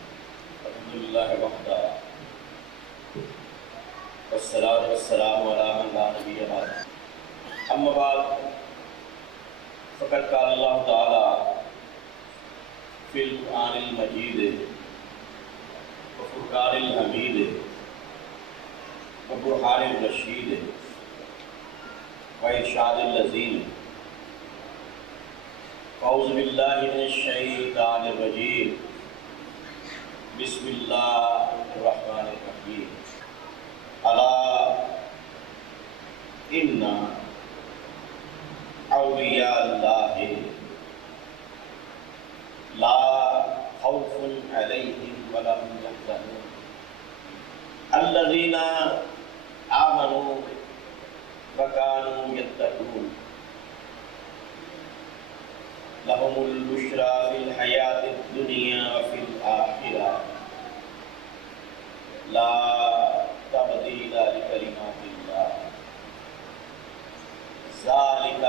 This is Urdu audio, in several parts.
الحمدللہ وحدہ والصلاة والسلام علی من لا نبی بعدہ اما بعد فقد قال اللہ تعالی فی القرآن المجید وفرقان الحمید وبرہان الرشید وارشاد اللذین اعوذ باللہ من الشیطان الرجیم بسم اللہ الرحمن الرحیم الا ان اولیاء اللہ لا خوف علیہم ولا هم يحزنون الذین آمنوا وكانوا يتقون لهم البشرى في الحياة الدنيا وفي الآخرة لا تبديل لكلمات الله ذلك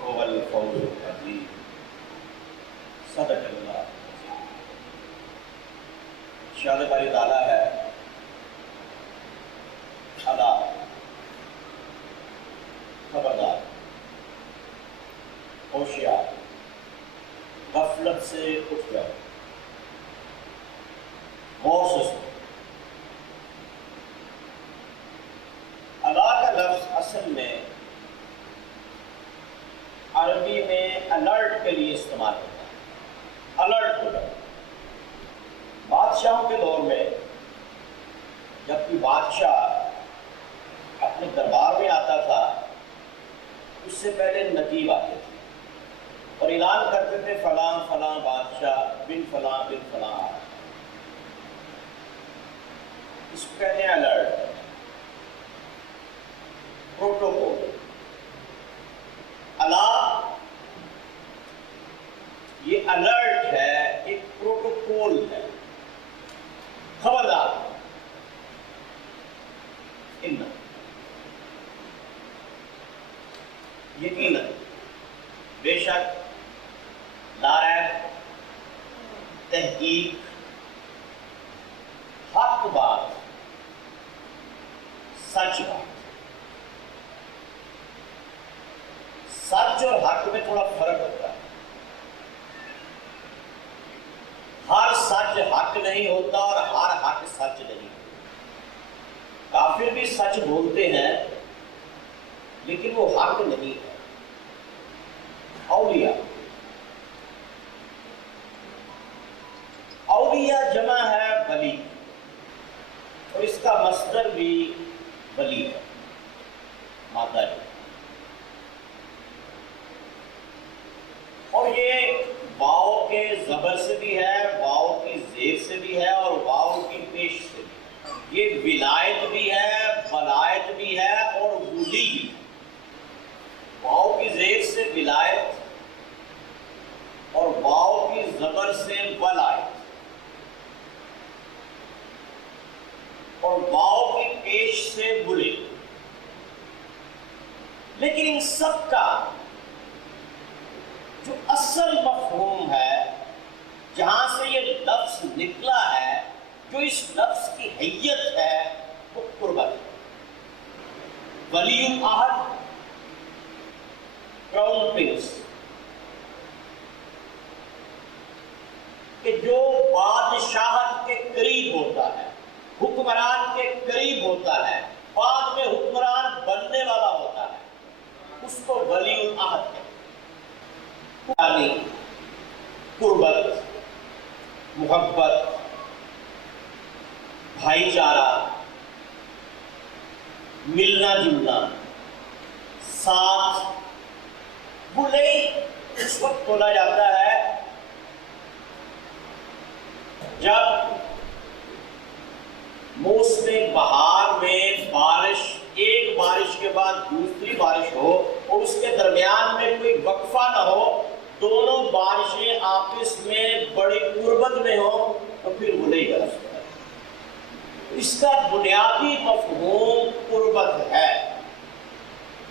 هو الفوز العظيم صدق اللہ شان باری تعالیٰ ہے الا خبردار ہوشیار غفلت سے اٹھ جاؤ غور سے سنو الا کا لفظ اصل میں عربی میں الرٹ کے لیے استعمال ہوتا ہے الرٹ ہو جاؤ بادشاہوں کے دور میں جب کوئی بادشاہ اپنے دربار میں آتا تھا اس سے پہلے نقیب آتے تھے اور اعلان کرتے تھے فلاں فلاں بادشاہ بن فلاں بن فلاں آیا اس کو کہتے ہیں الرٹ پروٹوکول یہ الرٹ ہے ایک پروٹوکول ہے خبردار یقیناً بے شک لا ریب تحقیق حق بات سچ بات سچ اور حق میں تھوڑا فرق ہوتا ہے ہر سچ حق نہیں ہوتا اور ہر حق سچ نہیں ہوتا کافر بھی سچ بولتے ہیں لیکن وہ حق نہیں ہے اولیاء اولیاء جمع ہے ولی اور اس کا مصدر بھی ولی ہے مادہ ہے اور یہ واو کے زبر سے بھی ہے واو کی زیر سے بھی ہے اور واو کی پیش سے بھی یہ ولایت بھی ہے ولایت بھی ہے اور ولی بھی واو کی زیر سے ولایت اور واو کی زبر سے ولایت اور واو کی پیش سے ولی لیکن ان سب کا جو اصل مفہوم ہے جہاں سے یہ لفظ نکلا ہے جو اس لفظ کی حیت ہے وہ قربت ولی العہد کراؤن پرنس کہ جو بادشاہت کے قریب ہوتا ہے حکمران کے قریب ہوتا ہے بعد میں حکمران بننے والا ہوتا ہے اس کو ولی العہد ہے یعنی قربت محبت بھائی چارہ ملنا جلنا ساتھ بولے اس وقت بولا جاتا ہے جب موسم بہار میں بارش ایک بارش کے بعد دوسری بارش ہو اور اس کے درمیان میں کوئی وقفہ نہ ہو دونوں بارشیں آپس میں بڑی قربت میں ہوں تو پھر ولی کا لفظ ہے اس کا بنیادی مفہوم قربت ہے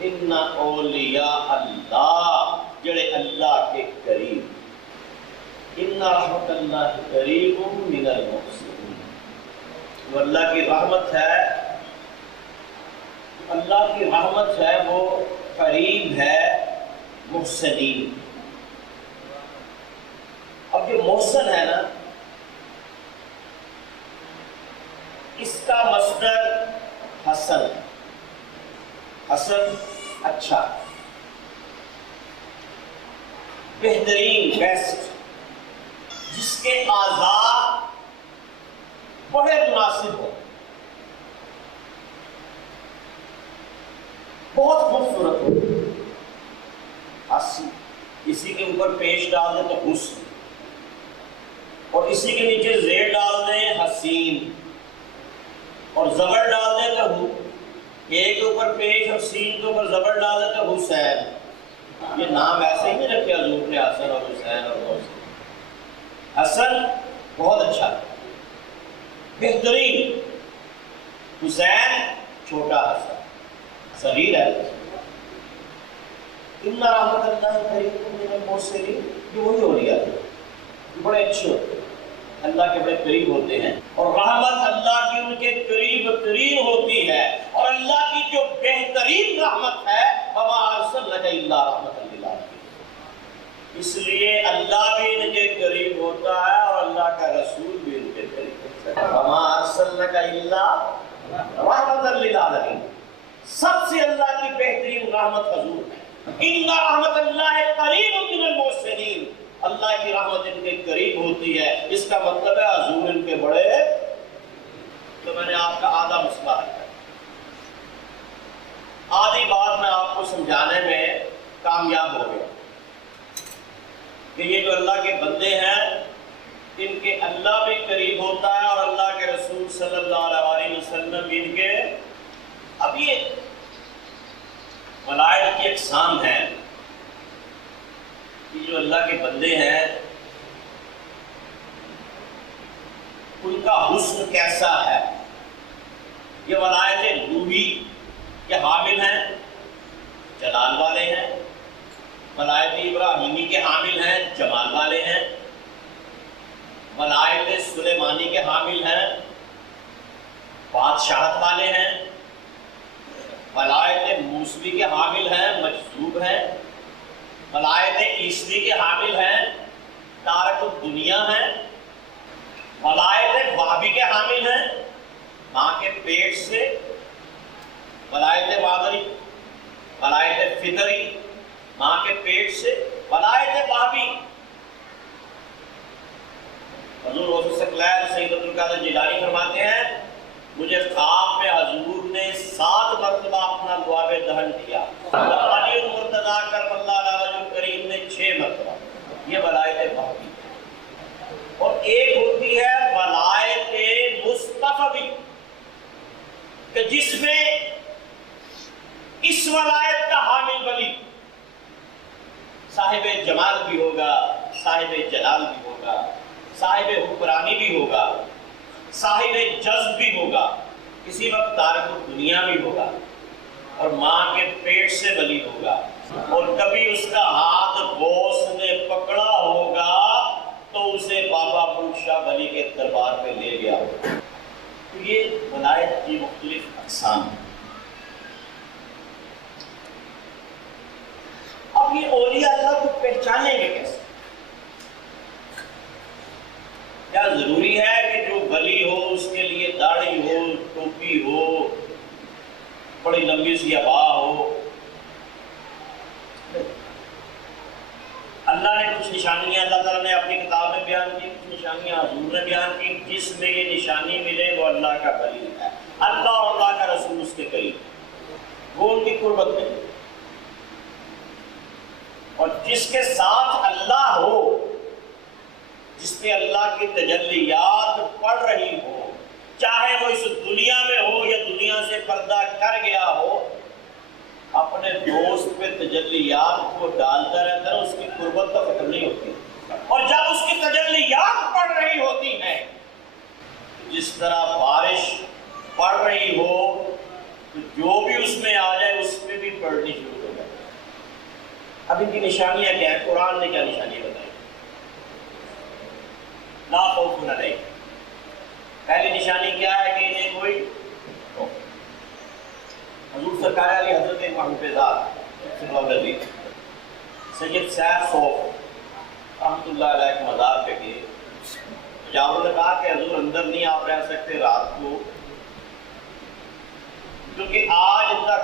ان اولیاء اللہ جڑے اللہ کے قریب ان رحمت اللہ قریب من المحسنین، وہ اللہ کی رحمت ہے، اللہ کی رحمت ہے وہ قریب ہے محسنین۔ اب جو محسن ہے نا، اس کا مصدر حسن، حسن اچھا، بہترین، بیسٹ، جس کے اعضاء بڑے مناسب ہو، بہت خوبصورت ہو، حسن، اسی کے اوپر پیش ڈال دیں تو حسن، اور اسی کے نیچے زیر ڈال دیں حسین، اور زبر ڈال دیں تو ہو، ایک کے اوپر پیش اور سین کے اوپر زبر ڈال دیں تو حسین۔ یہ نام ایسے ہی نہیں رکھے حضور نے، حسن اور حسین اور حسین۔ حسن بہت اچھا، بہترین، حسین چھوٹا حسن، صغیر ہے۔ ان رحمت اللہ قریب من المحسنین، یہ وہی ہو رہی ہے، یہ بڑے اچھے ہوتے ہیں، اللہ کے بڑے قریب ہوتے ہیں، اور رحمت اللہ کی ان کے قریب ترین ہوتی ہے، اور اللہ کی جو بہترین رحمت ہے وما ارسلناک الا رحمۃ للعالمین، اس لیے اللہ بھی ان کے قریب ہوتا ہے اور اللہ کا رسول بھی ان کے قریب ہوتا ہے۔ وما ارسلناک الا رحمۃ للعالمین، سب سے اللہ کی بہترین رحمت حضور ہے۔ ان رحمت اللہ قریب من المحسنین، اللہ کی رحمت ان کے قریب ہوتی ہے، اس کا مطلب ہے حضور ان کے بڑے۔ تو میں نے آپ کا آدھا مسئلہ رکھا، آدھی بات میں آپ کو سمجھانے میں کامیاب ہو گیا کہ یہ جو اللہ کے بندے ہیں ان کے اللہ بھی قریب ہوتا ہے اور اللہ کے رسول صلی اللہ علیہ وسلم ان کے۔ اب یہ ملائکہ کی اقسام ہیں، یہ جو اللہ کے بندے ہیں ان کا حسن کیسا ہے؟ یہ ولایت روحی کے حامل ہیں، جلال والے ہیں، ولایت ابراہیمی کے حامل ہیں، جمال والے ہیں، ولایت سلیمانی کے حامل ہیں، بادشاہت والے ہیں، ولایت موسوی کے حامل ہیں، مجذوب ہیں، ولایت عیسوی کے حامل ہیں، تارک الدنیا ہیں، ولایت وہابی کے حامل ہیں، ماں کے پیٹ سے، ولایت وادری، ولایت فطری، ماں کے پیٹ سے، ولایت وہابی۔ حضور غوث ثقلین سید عبد القادر جیلانی فرماتے ہیں مجھے خواب میں حضور نے 7 مرتبہ اپنا لعاب دہن دیا، علی المرتضیٰ کرم اللہ وجہ الکریم نے 6 مرتبہ۔ یہ ولایت وہابی، اور ایک ہوتی ہے ولایت مصطفی کہ جس میں اس ولایت کا حامل ولی صاحب جمال بھی ہوگا، صاحب جلال بھی ہوگا، صاحب حکمرانی بھی ہوگا، صاحب جذب بھی ہوگا، کسی وقت تارک الدنیا بھی ہوگا، اور ماں کے پیٹ سے ولی ہوگا، اور کبھی اس کا ہاتھ غوث نے پکڑا ہوگا تو اسے بابا ملک شاہ ولی کے دربار میں لے گیا ہوگا۔ تو یہ ولایت کی مختلف اقسام ہیں۔ اب یہ اولیاء اللہ کو پہچانیں گے کیسے؟ کیا ضروری ہے کہ جو ولی ہو اس کے لیے داڑھی ہو، ٹوپی ہو، بڑی لمبی سی عبا ہو؟ اللہ نے کچھ نشانیاں اللہ تعالیٰ نے اپنی کتاب میں بیان کی، کچھ نشانیاں حضور نے بیان کی، جس میں یہ نشانی ملے وہ اللہ کا ولی ہے، اللہ اور اللہ کا رسول اس کے قریب، وہ ان کی قربت میں، اور جس کے ساتھ اللہ ہو، جس میں اللہ کی تجلیات پڑ رہی ہو، چاہے وہ اس دنیا میں ہو یا دنیا سے پردہ کر گیا ہو، اپنے دوست پہ تجلیات کو ڈالتا رہتا ہے، اس کی قربت کا فکر نہیں ہوتی، اور جب اس کی تجلیات پڑ رہی ہوتی ہیں، جس طرح بارش پڑ رہی ہو تو جو بھی اس میں آ جائے اس میں بھی پڑھنی شروع ہو جائے۔ اب ان کی نشانیاں کیا ہیں؟ قرآن نے کیا نشانیاں بتائی؟ لا خوف علیہم. پہلی نشانی کیا ہے کہ انہیں کوئی حضور سرکار علی حضرت محبوب ذات سید سیف صوف رحمۃ اللہ علیہ کے مزار پہ گئے. جب انہوں نے کہا کہ حضور اندر نہیں آپ رہ سکتے رات کو، کیونکہ آج تک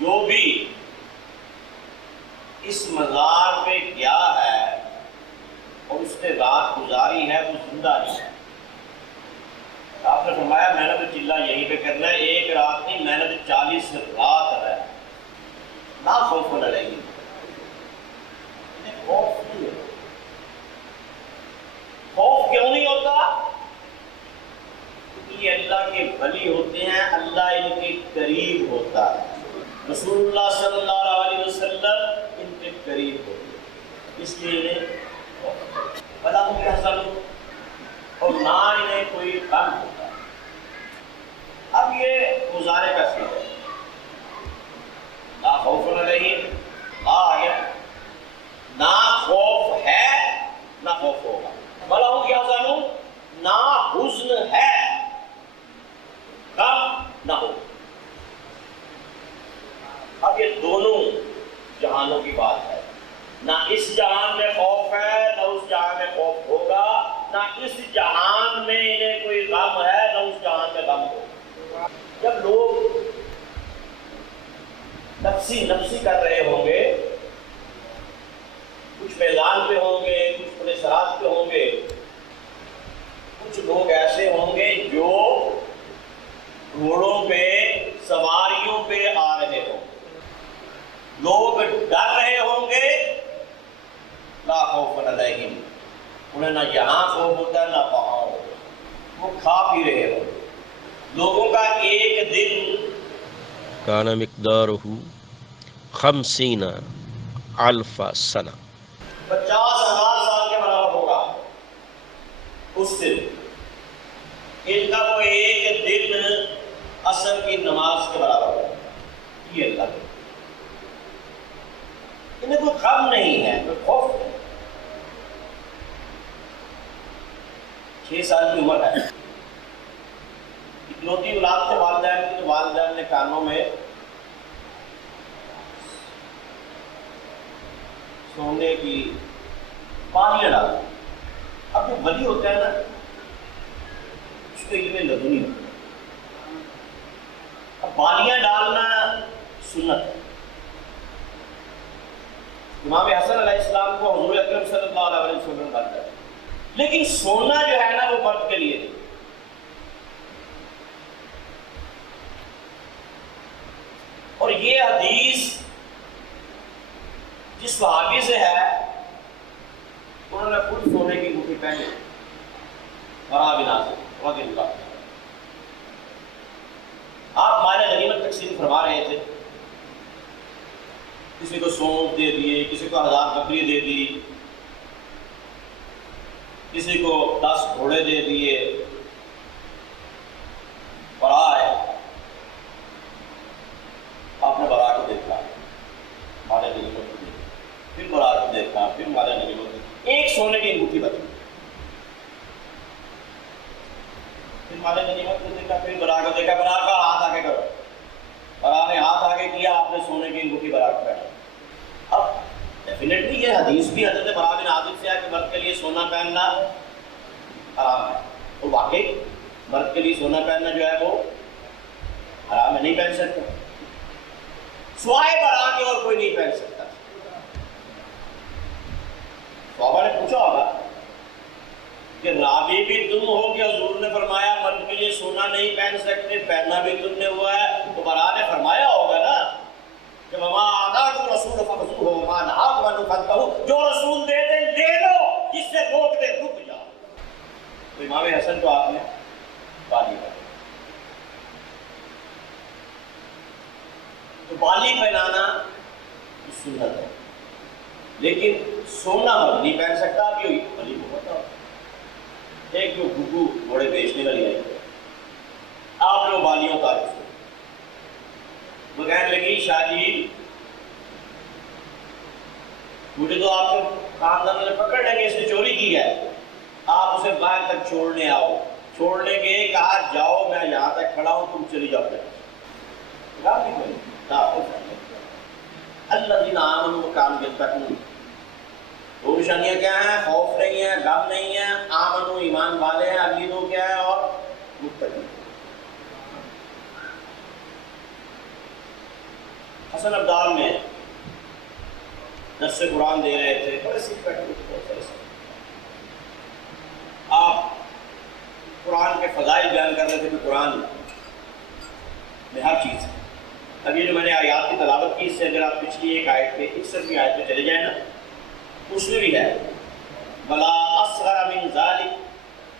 جو بھی اس مزار پہ گیا ہے اور اس نے رات گزاری ہے وہ زندہ نہیں ہے. آپ نے فرمایا میں نے تو چلہ یہیں پہ کرنا ہے، ایک رات نہیں میں نے تو 40 رات ہے. لا خوف علیہم، خوف نہیں ہے. خوف کیوں نہیں ہوتا؟ کیونکہ یہ اللہ کے ولی ہوتے ہیں، اللہ ان کے قریب ہوتا ہے. رسول اللہ صلی اللہ علیہ وسلم ان کے قریب ہوتے ہیں، اس لیے انہیں بلا ہوں کہ حسن اور نہ انہیں کوئی غم ہوتا. اب یہ گزارے کا سیدھ ہے. لا خوف علیہم آ گیا، نہ خوف ہے نہ خوف ہوگا. بلا ہوں کہ حسن نہ حزن ہے غم نہ ہو. اب یہ دونوں جہانوں کی بات ہے، نہ اس جہان میں خوف ہے نہ اس جہان میں خوف ہوگا، نہ اس جہان میں انہیں کوئی غم ہے نہ اس جہان میں غم ہوگا. جب لوگ نفسی کر رہے ہوں گے، کچھ میدان پہ ہوں گے، کچھ پورے سرات پہ ہوں گے، کچھ لوگ ایسے ہوں گے جو گھوڑوں پہ سواریوں پہ آ رہے ہوں. لوگ ڈر رہے ہوں گے، لا خوف علیہم، انہیں نہ یہاں خوف ہوتا ہے نہ وہاں ہوتا ہے. وہ کھا پی رہے ہوں گے. لوگوں کا ایک دن کان مقدارہ 50 الف سنہ، 50,000 سال کے برابر ہوگا. اس دن ان کا وہ ایک دن عصر کی نماز کے برابر ہوگا. یہ اللہ ہے. انہیں کوئی غم نہیں ہے، کوئی خوف نہیں. 6 سال کی عمر ہے. اکلوتی اولاد تھے والدین کی، تو والدین نے کانوں میں سونے کی بالیاں ڈالی. اب جو ولی ہوتا ہے نا اس کو علم لدنی ہوتا ہے. اب بالیاں ڈالنا سنت ہے. امام حسن علیہ السلام کو حضور اکرم صلی اللہ علیہ وسلم کرتا ہے، لیکن سونا جو ہے نا وہ مرد کے لیے نہیں. اور یہ حدیث جس صحابی سے ہے انہوں نے خود سونے کی انگوٹھی پہنی، برا بن عازب رضی اللہ عنہ. آپ مال غنیمت تقسیم فرما رہے تھے، کسی کو سونپ دے دیے، کسی کو 1000 بکری دے دی، کسی کو 10 گھوڑے دے دیے. برا ہے. آپ نے برا کو دیکھا، مال غنیمت کو دیکھا، پھر برا کو دیکھا، پھر مال غنیمت کو دیکھا. ایک سونے کی انگوٹھی بچی، پھر مال غنیمت کو دیکھا، پھر برا کو دیکھا. برا کا ہاتھ آگے کرو. برا نے ہاتھ آگے کیا، آپ نے سونے کی انگوٹھی برا کو پہنا. اب ڈیفینیٹلی یہ حدیث بھی حضرت برا بن عازب سے ہے کہ مرد کے لیے سونا پہننا حرام ہے. تو واقعی مرد کے لیے سونا پہننا جو ہے وہ حرام ہے، نہیں پہن سکتا. سوائے برا کے اور کوئی نہیں پہن سکتا. صحابہ نے پوچھا ہوگا کہ راوی بھی تم ہو کہ حضور نے فرمایا مرد کے لیے سونا نہیں پہن سکتے، پہننا بھی تم نے ہوا ہے. تو برا نے فرمایا ہوگا نا کہ وما آتاکم رسول فخذوہ وما نہاکم عنہ فانتہوا، جو رسول دے دے لے لو، جس سے روک دے رک جاؤ. تو امام حسن کو آپ نے بالی پہنائی. تو بالی پہنانا سنت ہے، لیکن سونا مرد نہیں پہن سکتا. اب یہ بلی کو بتاؤ، ایک جو گھگو گھوڑے بیچنے والی آئی آپ لوگ بالیوں کا وہ کہنے لگی شاہ جی مجھے تو آپ کے خاندان میں پکڑ لیں گے اس نے چوری کی ہے، آپ اسے باہر تک چھوڑنے آؤ، چھوڑنے گئے، کہا جاؤ میں یہاں تک کھڑا ہوں تم چلی جاؤ، الذین آمنوا وکانوا یتقون۔ دو نشانیاں کیا ہیں؟ خوف نہیں ہے، غم نہیں ہے، آمنو ایمان والے ہیں، اگلی دو کیا ہے؟ اور متقی۔ حسن ابدال میں درس قرآن دے رہے تھے، بڑے سکھ بیٹھے تھے، آپ قرآن کے فضائل بیان کر رہے تھے کہ قرآن میں ہر چیز ہے۔ اب یہ جو میں نے آیات کی تلاوت کی، اس سے اگر آپ پچھلی ایک آیت پہ 61ویں آیت پہ چلے جائیں نا، اس میں بھی ہے وَلَا أَصْغَرَ مِنْ ذَلِكَ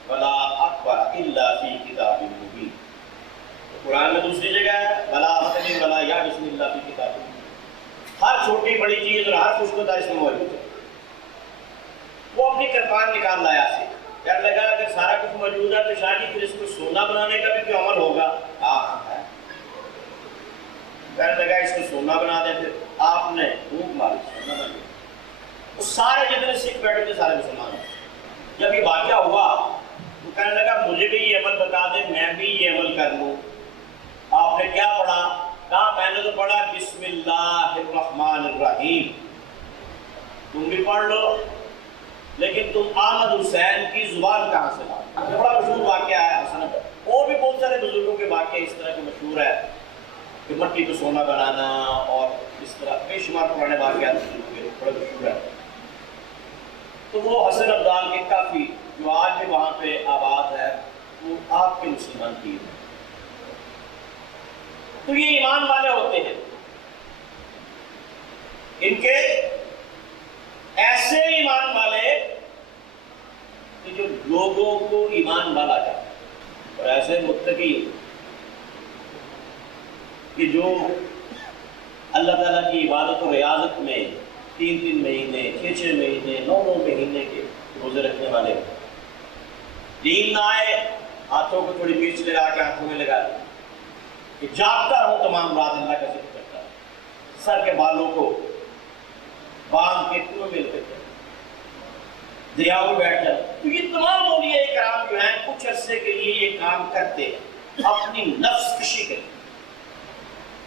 وَلَا أَكْبَرَ إِلَّا فِي كِتَابٍ مُبِينٍ۔ قرآن میں دوسری جگہ ہے وَلَا حَسَنٍ وَلَا يَابِسٍ إِلَّا فِي كِتَابٍ مُبِينٍ۔ ہر چھوٹی بڑی چیز اور ہر خوشگوار اس میں موجود ہے۔ وہ اپنی کرپان نکال لایا سے، کہنے لگا اگر سارا کچھ موجود ہے تو شاید پھر اس کو سونا بنانے کا بھی کوئی عمل ہوگا؟ ہاں ہے۔ کہنے لگا اس کو سونا بنا دیں، پھر آپ نے پھونک ماری، سونا بنا دیا۔ وہ سارے جتنے سکھ بیٹھے تھے سارے مسلمان ہیں۔ جب یہ واقعہ ہوا تو کہنے لگا مجھے بھی یہ عمل بتا دیں، میں بھی یہ عمل کر لوں۔ آپ نے کیا پڑھا؟ کہا میں نے تو پڑھا بسم اللہ الرحمن الرحیم۔ تم بھی پڑھ لو، لیکن تم احمد حسین کی زبان کہاں سے لاؤ؟ یہ بڑا مشہور واقعہ ہے حسن ابدال۔ اور بھی بہت سارے بزرگوں کے واقعے اس طرح کے مشہور ہے کہ مٹی کو سونا بنانا اور اس طرح بے شمار پرانے واقعات بڑے مشہور ہے۔ تو وہ حسن ابدال کے کافی جو آج بھی وہاں پہ آباد ہے وہ آپ کے مسلمان کی ہے۔ تو یہ ایمان والے ہوتے ہیں، ان کے ایسے ایمان والے کہ جو لوگوں کو ایمان والا جاتے ہیں، اور ایسے متقی کہ جو اللہ تعالیٰ کی عبادت و ریاضت میں 3 مہینے 6 مہینے 9 مہینے کے روزے رکھنے والے، دین نہ آئے ہاتھوں کو تھوڑی مرچ لگا کے آنکھوں میں لگا کہ جاگتا رہوں تمام رات اللہ کا ذکر کرتا، سر کے بالوں کو باندھ کے کنویں میں لگتے دریا میں بیٹھ جاتے۔ تو یہ تمام اولیاء کرام جو ہیں کچھ عرصے کے لیے یہ کام کرتے ہیں، اپنی نفس کشی کرتے،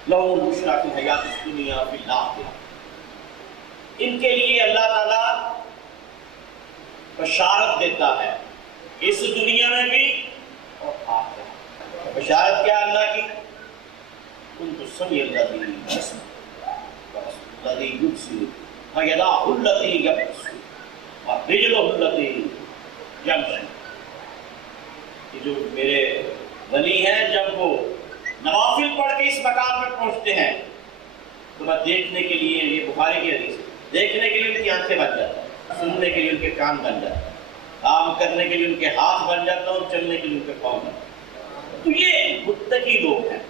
لَهُمُ الْبُشْرَىٰ فِي الْحَيَاةِ الدُّنْيَا وَفِي الْآخِرَةِ۔ ان کے لیے اللہ تعالیٰ بشارت دیتا ہے اس دنیا میں بھی اور آخرت۔ بشارت کیا اللہ کی؟ كُنتُ السَّمِيعَ الَّذِي يَسْمَعُ وَالْبَصِيرَ الَّذِي يُبْصِرُ وَيَدَاهُ الَّتِي يَبْطِشُ وَرِجْلُهُ الَّتِي يَمْشِي۔ یہ جو میرے ولی ہیں جب وہ نوافل پڑھ کے اس مقام پہ پہنچتے ہیں تو میں دیکھنے کے لیے، یہ بخاری کی حدیث ہے، دیکھنے کے لیے ان کی آنکھیں بن جاتی ہیں، سننے کے لیے ان کے کان بن جاتے ہیں، کام کرنے کے لیے ان کے ہاتھ بن جاتے ہیں اور چلنے کے لیے ان کے پاؤں بن جاتے ہیں۔ تو یہ متقی لوگ ہیں،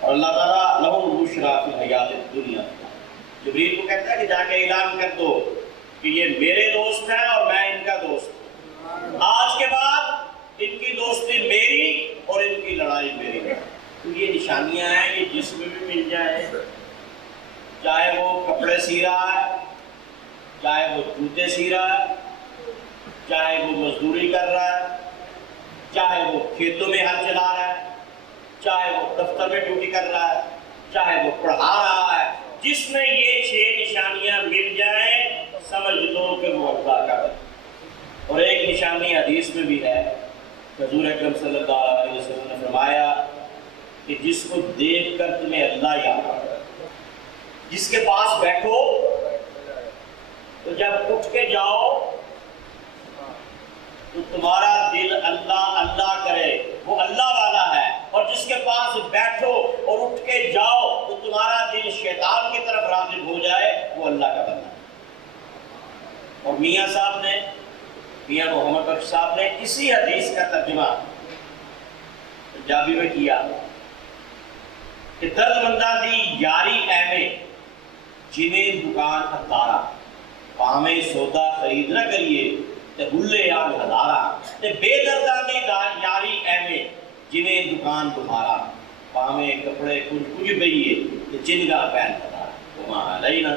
اور اللہ تعالیٰ لَهُمُ الْبُشْرَىٰ فِي الْحَيَاةِ الدُّنْيَا۔ جبریل کو کہتا ہے کہ جا کے اعلان کر دو کہ یہ میرے دوست ہیں اور میں ان کا دوست ہوں، آج کے بعد ان کی دوستی میری اور ان کی لڑائی میری ہے۔ تو یہ نشانیاں ہیں، یہ جسم میں بھی مل جائے، چاہے وہ کپڑے سی رہا ہے، چاہے وہ جوتے سی رہا ہے، چاہے وہ مزدوری کر رہا ہے، چاہے وہ کھیتوں میں ہل چلا رہا ہے، چاہے وہ دفتر میں ڈیوٹی کر رہا ہے، چاہے وہ پڑھا رہا ہے، جس میں یہ 6 نشانیاں مل جائیں سمجھ لو کہ وہ اللہ کا ہے۔ اور ایک نشانی حدیث میں بھی ہے، حضور اکرم صلی اللہ علیہ وسلم نے فرمایا کہ جس کو دیکھ کر تمہیں اللہ یاد آئے، جس کے پاس بیٹھو تو جب اٹھ کے جاؤ تو تمہارا دل اللہ اللہ کرے، وہ اللہ والا ہے، اور جس کے پاس بیٹھو اور اٹھ کے جاؤ تو تمہارا دل شیطان کی طرف راغب ہو جائے، وہ اللہ کا بندہ ہے۔ اور میاں صاحب نے، میاں محمد بخش صاحب نے اسی حدیث کا ترجمہ پنجابی میں کیا کہ درد مندہ دی یاری ایویں جویں دکان اتارا، پاویں سودا خرید نہ کریے تے بھلے آگ ہزارا، تے بے درداں دی یاری ایویں جویں دکان تمہارا، پاویں کپڑے کچھ بھئیے تے چنگا پہن ہزارا۔ وما علینا